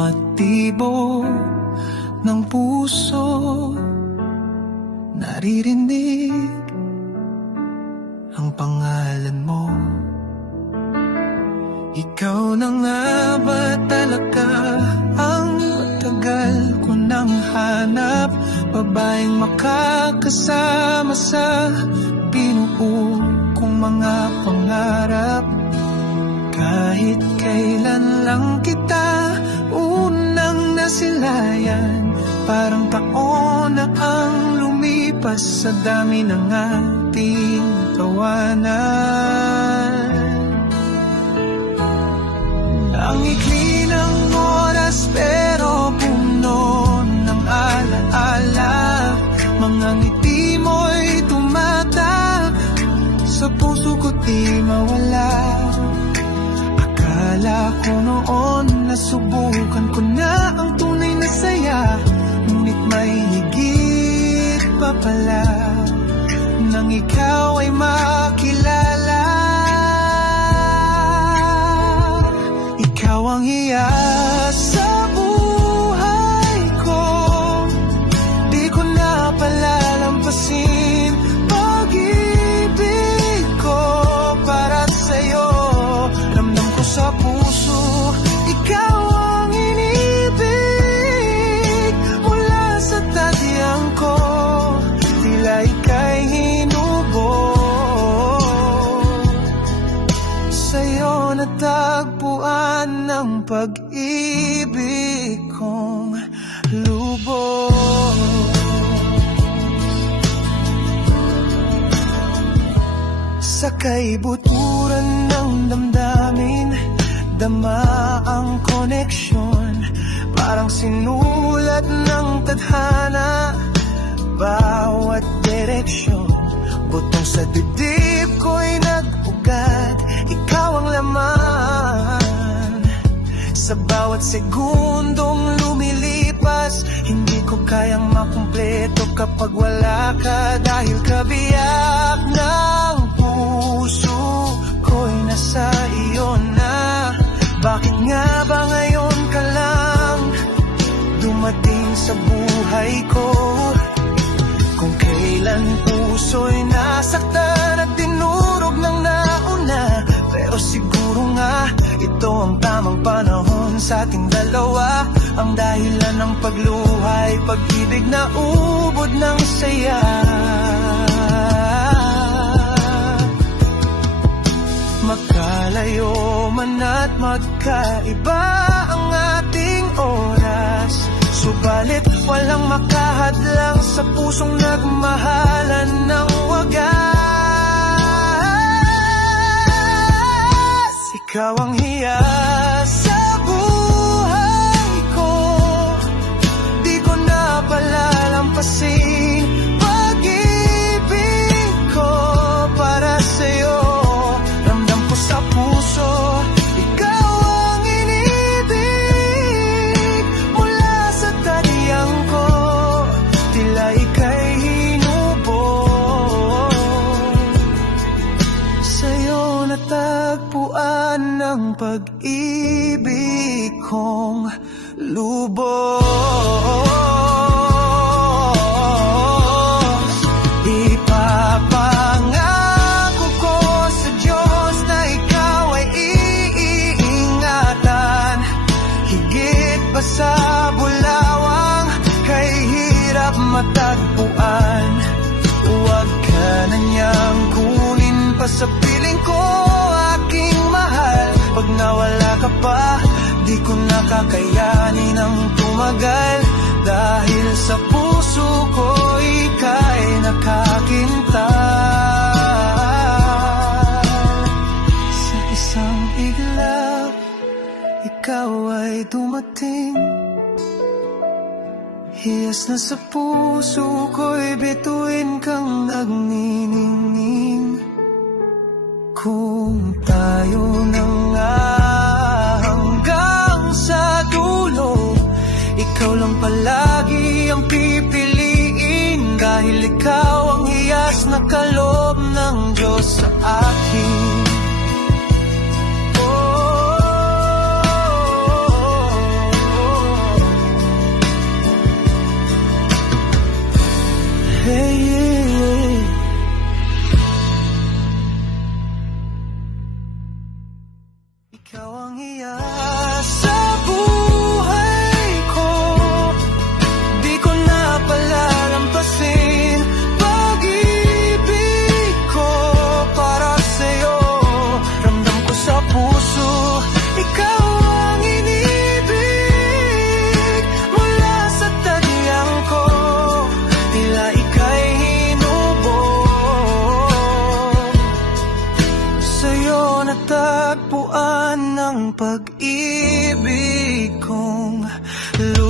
bawat tibo ng puso, naririnig ang pangalan mo. Ikaw na nga ba talaga ang matagal ko nang hanap, babaeng makakasama sa binuo kong mga pangarap. Kahit kailan lang kita unang nasilayan, parang taon na ang lumipas sa dami ng ating tawanan. Ang ikli ng oras pero puno ng alaala, mga ngiti mo'y tumatak sa puso ko di mawala. Akala ko noon nasubukan ko na ang tunay na saya, ngunit may higit pa pala nang ikaw ay makilala. Ikaw ang hiya sa buhay ko, di ko na palalampasin. Pag-ibig ko para sa'yo, ramdam ko sa puso, ikaw ang inibig. Mula sa tadyang ko, tila ika'y hinubog. Sa'yo natagpuan ng pag-ibig kong lubos. Sa kaibuturan ng damdamin, dama ang koneksyon, parang sinulat ng tadhana, bawat direksyon. Butong sa dibdib ko'y nag-ugat, ikaw ang laman. Sa bawat segundong lumilipas, hindi ko kayang makumpleto kapag wala ka. Dahil kabiyak ng puso ko'y nasa iyo na. Bakit nga ba ngayon ka lang dumating sa buhay ko? Kung kailan puso'y nasaktan at dinurog ng nauna, pero siguro nga ito ang tamang panahon sa ating dalawa. Ang dahilan ng pagluhay, pag-ibig na ubod ng saya. Magkalayo man at magkaiba ang ating oras, subalit walang makahadlang sa pusong nagmahalan ng wagas. Ikaw ang hiya sa buhay ko, di ko na palalampasin. Pag-ibig ko para sa'yo, ramdam ko sa puso, ikaw ang inibig. Mula sa tadyang ko, tila ika'y hinubog. Sa'yo natagpuan ng pag-ibig kong lubos. Ipapangako ko sa Diyos na ikaw ay iingatan, higit pa sa bulawang kay hirap matagpuan. Huwag ka na niyang kunin pa sa piling ko, aking mahal. Pag nawala ka pa, di ko nakakayanin ang tumagal. Dahil sa puso ko ika'y nakakintal. Sa isang iglap, ikaw ay dumating. Hiyas na sa puso ko'y bituin kang nagniningning. Kung tayo na nga hanggang sa dulo, ikaw lang palagi ang pipiliin. Dahil ikaw ang hiyas na kaloob ng Diyos sa akin. Lupa